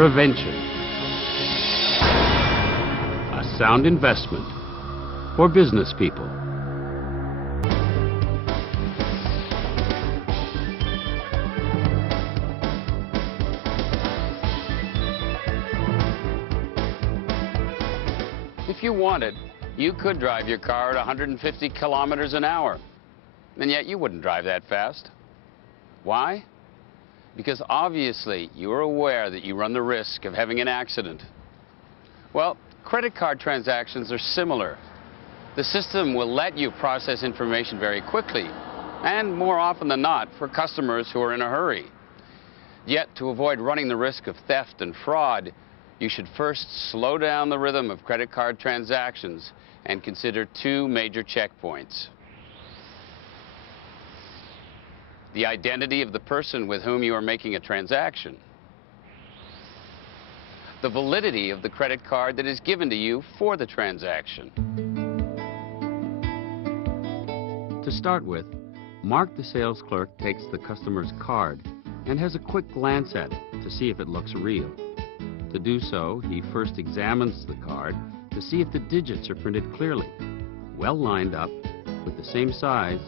Prevention. A sound investment for business people. If you wanted, you could drive your car at 150 kilometers an hour, and yet you wouldn't drive that fast. Why? Because obviously you're aware that you run the risk of having an accident. Well, credit card transactions are similar. The system will let you process information very quickly, and more often than not for customers who are in a hurry. Yet, to avoid running the risk of theft and fraud, you should first slow down the rhythm of credit card transactions and consider two major checkpoints. The identity of the person with whom you are making a transaction. The validity of the credit card that is given to you for the transaction. To start with, Mark, the sales clerk, takes the customer's card and has a quick glance at it to see if it looks real. To do so, he first examines the card to see if the digits are printed clearly, well lined up, with the same size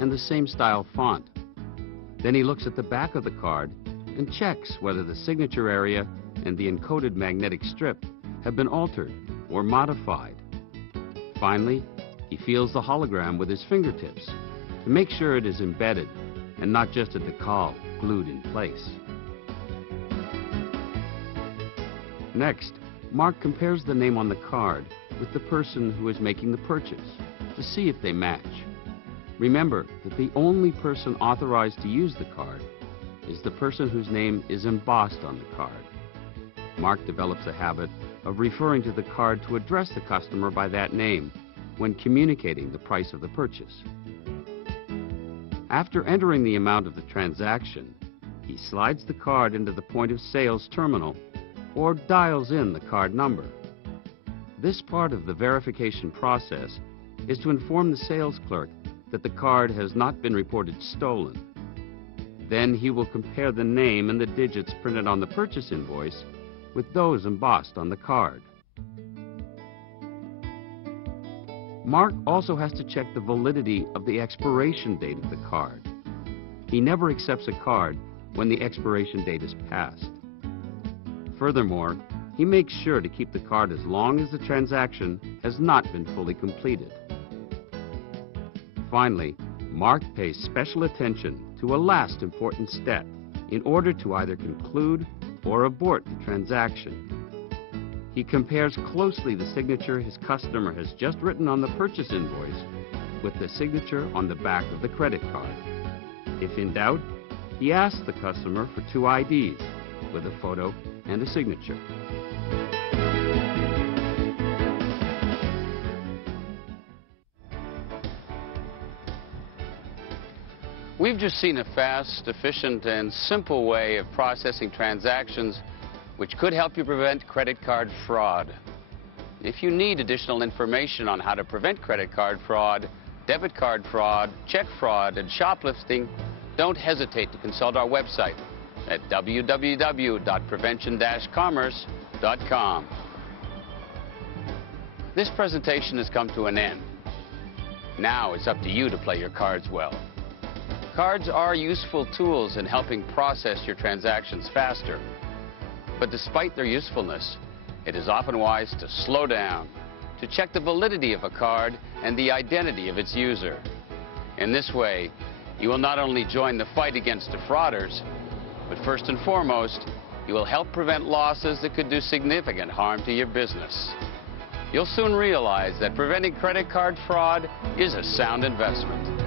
and the same style font. Then he looks at the back of the card and checks whether the signature area and the encoded magnetic strip have been altered or modified. Finally, he feels the hologram with his fingertips to make sure it is embedded and not just a decal glued in place. Next, Mark compares the name on the card with the person who is making the purchase to see if they match. Remember that the only person authorized to use the card is the person whose name is embossed on the card. Mark develops a habit of referring to the card to address the customer by that name when communicating the price of the purchase. After entering the amount of the transaction, he slides the card into the point of sales terminal or dials in the card number. This part of the verification process is to inform the sales clerk that the card has not been reported stolen. Then he will compare the name and the digits printed on the purchase invoice with those embossed on the card. Mark also has to check the validity of the expiration date of the card. He never accepts a card when the expiration date is passed. Furthermore, he makes sure to keep the card as long as the transaction has not been fully completed. Finally, Mark pays special attention to a last important step in order to either conclude or abort the transaction. He compares closely the signature his customer has just written on the purchase invoice with the signature on the back of the credit card. If in doubt, he asks the customer for two IDs with a photo and a signature. We've just seen a fast, efficient, and simple way of processing transactions which could help you prevent credit card fraud. If you need additional information on how to prevent credit card fraud, debit card fraud, check fraud, and shoplifting, don't hesitate to consult our website at www.prevention-commerce.com. This presentation has come to an end. Now it's up to you to play your cards well. Cards are useful tools in helping process your transactions faster. But despite their usefulness, it is often wise to slow down, to check the validity of a card and the identity of its user. In this way, you will not only join the fight against defrauders, but first and foremost, you will help prevent losses that could do significant harm to your business. You'll soon realize that preventing credit card fraud is a sound investment.